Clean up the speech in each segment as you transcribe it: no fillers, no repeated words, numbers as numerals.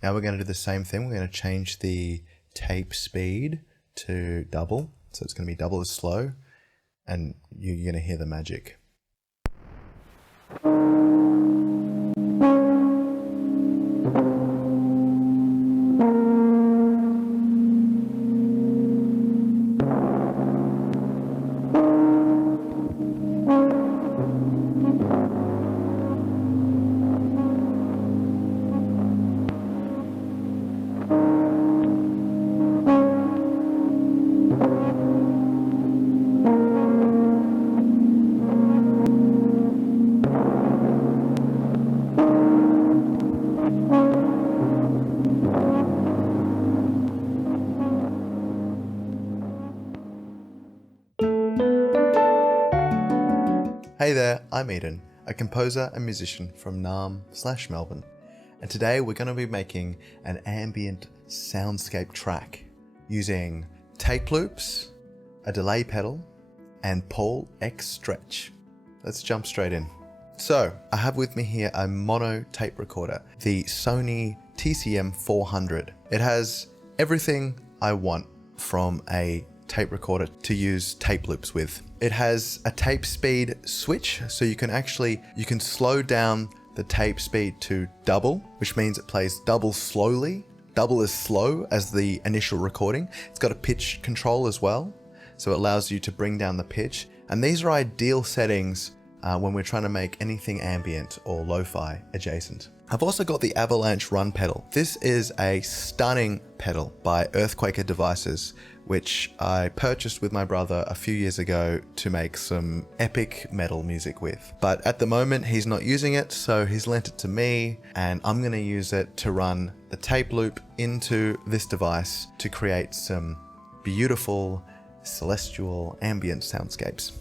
Now we're going to do the same thing. We're going to change the tape speed to double. So it's going to be double as slow, and you're going to hear the magic. Hey there, I'm Eden, a composer and musician from Naarm/Melbourne, and today we're going to be making an ambient soundscape track using tape loops, a delay pedal, and PaulXStretch. Let's jump straight in. So, I have with me here a mono tape recorder, the Sony TCM 400. It has everything I want from a tape recorder to use tape loops with. It has a tape speed switch, so you can slow down the tape speed to double, which means it plays double slowly, double as slow as the initial recording. It's got a pitch control as well, so it allows you to bring down the pitch. And these are ideal settings when we're trying to make anything ambient or lo-fi adjacent. I've also got the Avalanche Run pedal. This is a stunning pedal by Earthquaker Devices, which I purchased with my brother a few years ago to make some epic metal music with. But at the moment he's not using it, so he's lent it to me, and I'm gonna use it to run the tape loop into this device to create some beautiful celestial ambient soundscapes.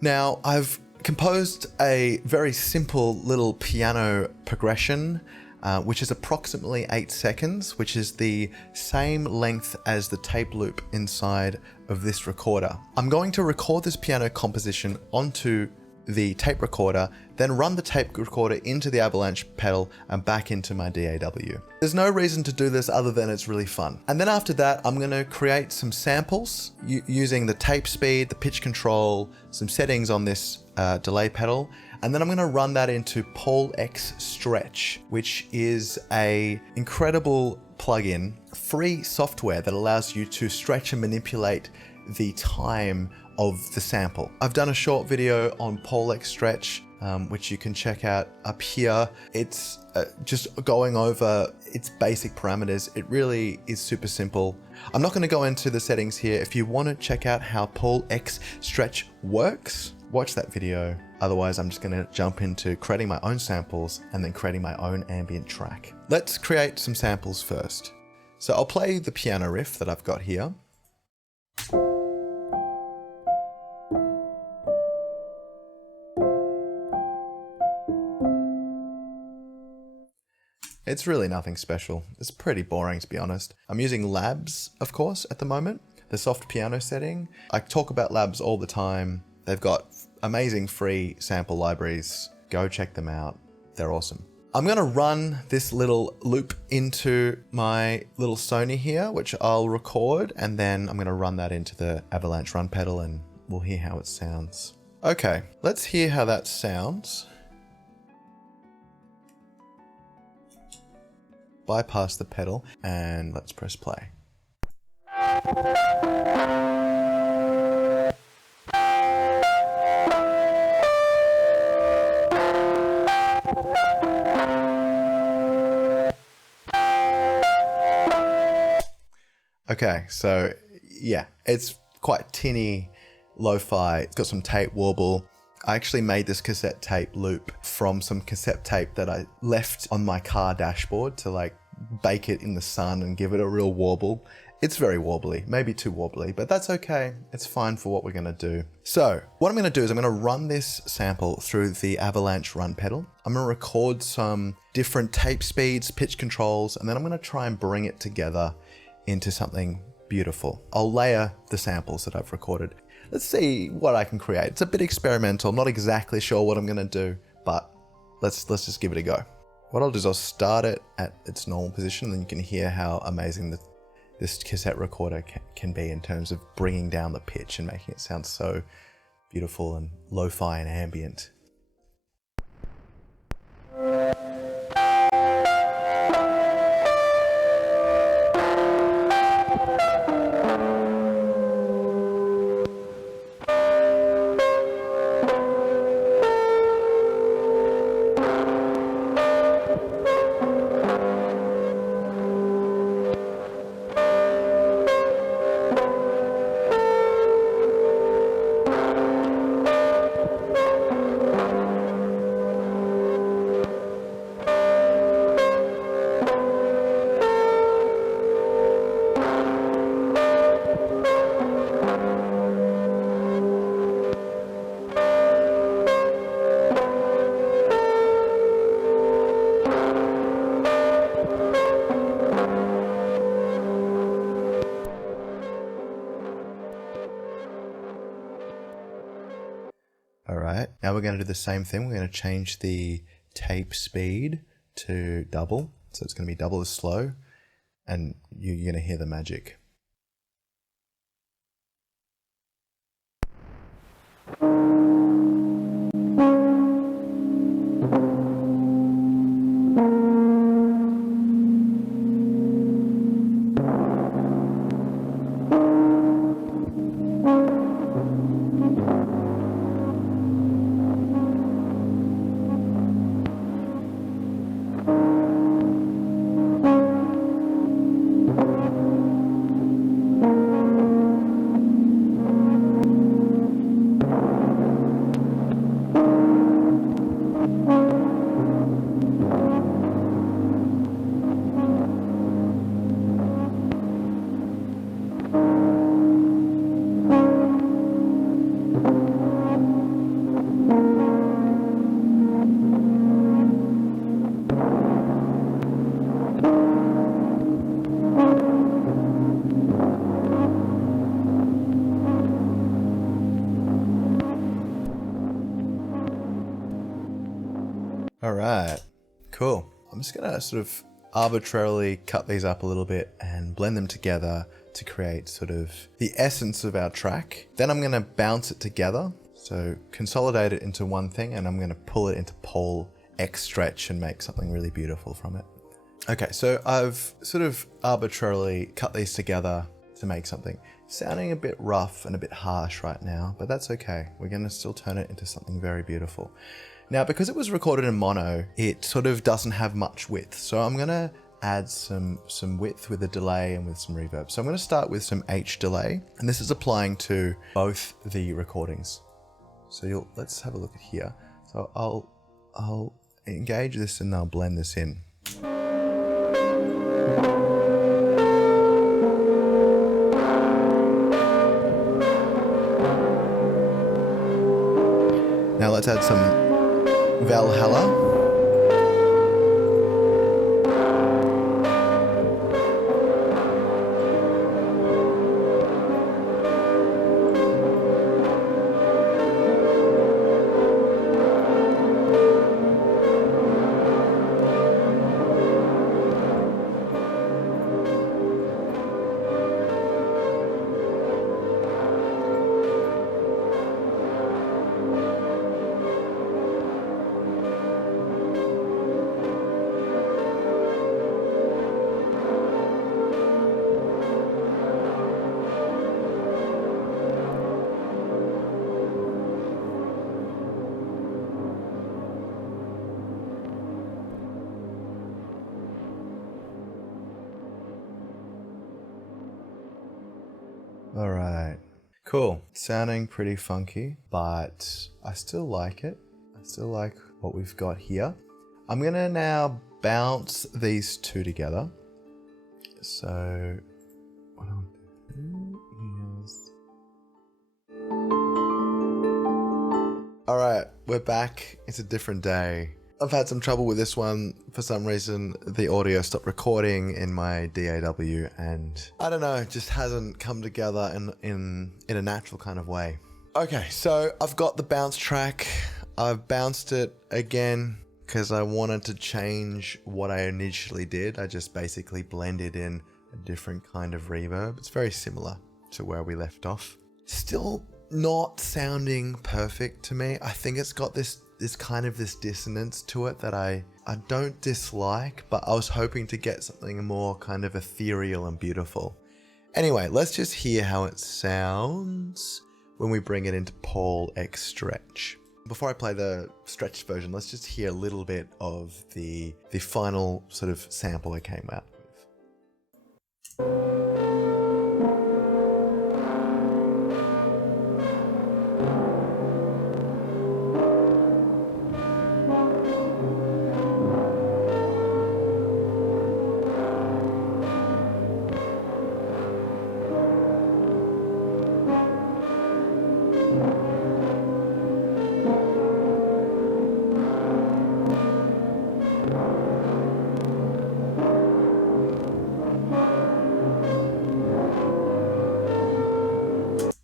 Now, I've composed a very simple little piano progression, which is approximately 8 seconds, which is the same length as the tape loop inside of this recorder. I'm going to record this piano composition onto the tape recorder, then run the tape recorder into the Avalanche pedal and back into my DAW. There's no reason to do this other than it's really fun. And then after that, I'm going to create some samples using the tape speed, the pitch control, some settings on this delay pedal, and then I'm going to run that into PaulXStretch, which is a incredible plugin, free software that allows you to stretch and manipulate the time of the sample. I've done a short video on PaulXStretch, which you can check out up here. It's just going over its basic parameters. It really is super simple. I'm not going to go into the settings here. If you want to check out how PaulXStretch works, watch that video. Otherwise, I'm just going to jump into creating my own samples and then creating my own ambient track. Let's create some samples first. So I'll play the piano riff that I've got here. It's really nothing special. It's pretty boring, to be honest. I'm using Labs, of course, at the moment, the soft piano setting. I talk about Labs all the time. They've got amazing free sample libraries. Go check them out. They're awesome. I'm gonna run this little loop into my little Sony here, which I'll record, and then I'm gonna run that into the Avalanche Run pedal and we'll hear how it sounds. Okay, let's hear how that sounds. Bypass the pedal and let's press play. Okay, so yeah, it's quite tinny, lo-fi. It's got some tape warble. I actually made this cassette tape loop from some cassette tape that I left on my car dashboard to like bake it in the sun and give it a real warble. It's very warbly, maybe too warbly, but that's okay. It's fine for what we're gonna do. So what I'm gonna do is I'm gonna run this sample through the Avalanche Run pedal. I'm gonna record some different tape speeds, pitch controls, and then I'm gonna try and bring it together into something beautiful. I'll layer the samples that I've recorded. Let's see what I can create. It's a bit experimental. I'm not exactly sure what I'm gonna do, but let's just give it a go. what I'll do is I'll start it at its normal position, and then you can hear how amazing this cassette recorder can be in terms of bringing down the pitch and making it sound so beautiful and lo-fi and ambient. Alright, now we're going to do the same thing. We're going to change the tape speed to double. So it's going to be double as slow, and you're going to hear the magic. Alright, cool. I'm just gonna sort of arbitrarily cut these up a little bit and blend them together to create sort of the essence of our track. Then I'm gonna bounce it together, so consolidate it into one thing, and I'm gonna pull it into PaulXStretch and make something really beautiful from it. Okay, so I've sort of arbitrarily cut these together to make something. Sounding a bit rough and a bit harsh right now, but that's okay. We're gonna still turn it into something very beautiful. Now, because it was recorded in mono, it sort of doesn't have much width. So I'm gonna add some width with a delay and with some reverb. So I'm gonna start with some H delay, and this is applying to both the recordings. So let's have a look at here. So I'll engage this and I'll blend this in. Now let's add some Valhalla. All right, cool. Sounding pretty funky, but I still like it. I still like what we've got here. I'm gonna now bounce these two together. So what I'll do is... All right, we're back. It's a different day. I've had some trouble with this one. For some reason, the audio stopped recording in my DAW, and I don't know, it just hasn't come together in a natural kind of way. Okay, so I've got the bounce track. I've bounced it again because I wanted to change what I initially did. I just basically blended in a different kind of reverb. It's very similar to where we left off. Still not sounding perfect to me. I think it's got this kind of this dissonance to it that I don't dislike, but I was hoping to get something more kind of ethereal and beautiful. Anyway, let's just hear how it sounds when we bring it into PaulXStretch. Before I play the stretched version, let's just hear a little bit of the final sort of sample I came out with.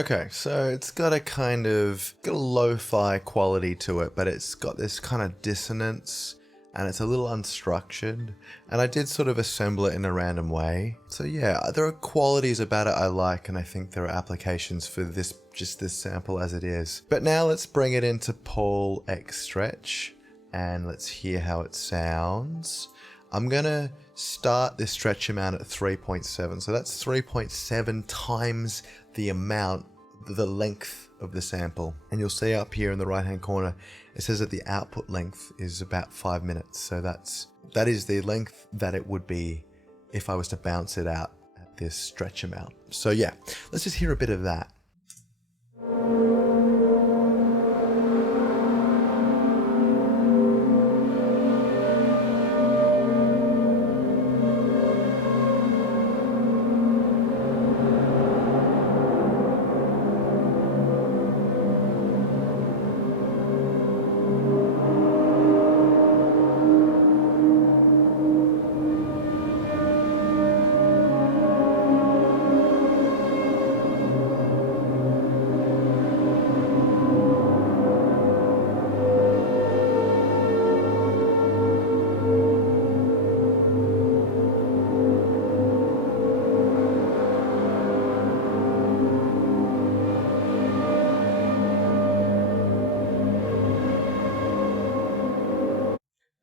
Okay, so it's got a lo-fi quality to it, but it's got this kind of dissonance and it's a little unstructured, and I did sort of assemble it in a random way. So yeah, there are qualities about it I like, and I think there are applications for this sample as it is. But now let's bring it into PaulXStretch and let's hear how it sounds. I'm gonna start this stretch amount at 3.7, so that's 3.7 times the amount, the length of the sample. And you'll see up here in the right hand corner, it says that the output length is about 5 minutes. So that is the length that it would be if I was to bounce it out at this stretch amount. So yeah, let's just hear a bit of that.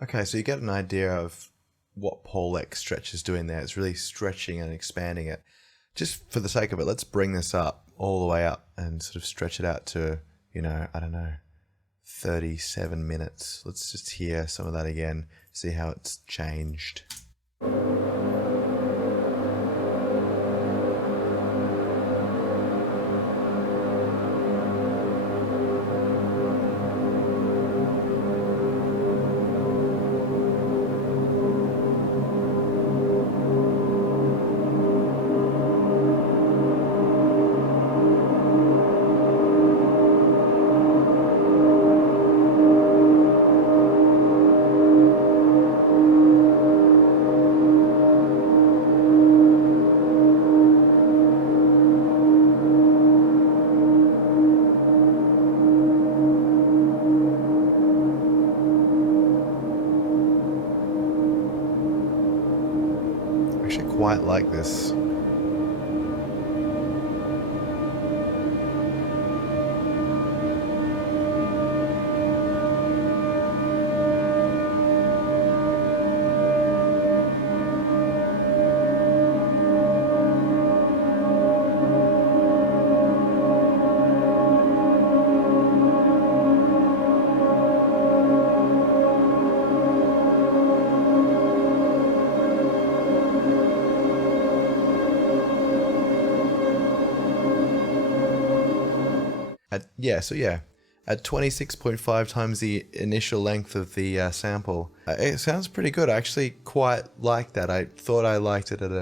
Okay, so you get an idea of what PaulXStretch is doing there. It's really stretching and expanding it. Just for the sake of it, let's bring this up all the way up and sort of stretch it out to, I don't know, 37 minutes. Let's just hear some of that again, see how it's changed. Quite like this. At 26.5 times the initial length of the sample, it sounds pretty good. I actually quite like that. I thought I liked it at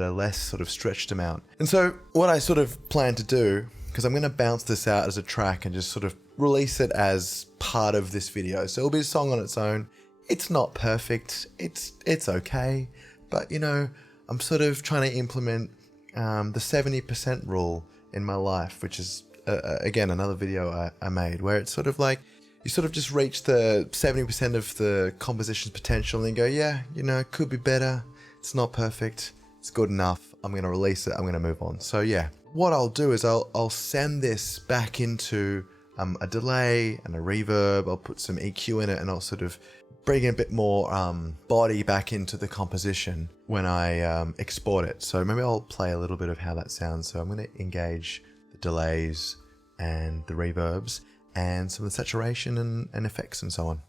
a less sort of stretched amount. And so what I sort of plan to do, because I'm going to bounce this out as a track and just sort of release it as part of this video. So it'll be a song on its own. It's not perfect. It's okay. But I'm sort of trying to implement the 70% rule in my life, which is again another video I made, where it's sort of like you sort of just reach the 70% of the composition's potential and go, yeah, you know, it could be better. It's not perfect. It's good enough. I'm going to release it. I'm going to move on. So yeah, what I'll do is I'll send this back into a delay and a reverb. I'll put some EQ in it, and I'll sort of bring a bit more body back into the composition when I export it. So maybe I'll play a little bit of how that sounds. So I'm going to engage the delays and the reverbs and some of the saturation and effects and so on.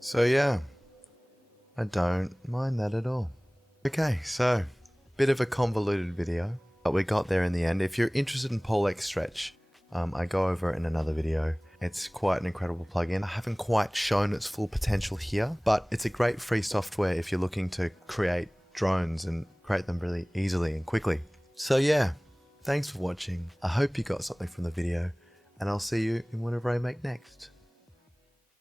So yeah, I don't mind that at all. Okay, so bit of a convoluted video, but we got there in the end. If you're interested in PaulXStretch, I go over it in another video. It's quite an incredible plugin. I haven't quite shown its full potential here, but it's a great free software if you're looking to create drones and create them really easily and quickly. So yeah, thanks for watching. I hope you got something from the video, and I'll see you in whatever I make next.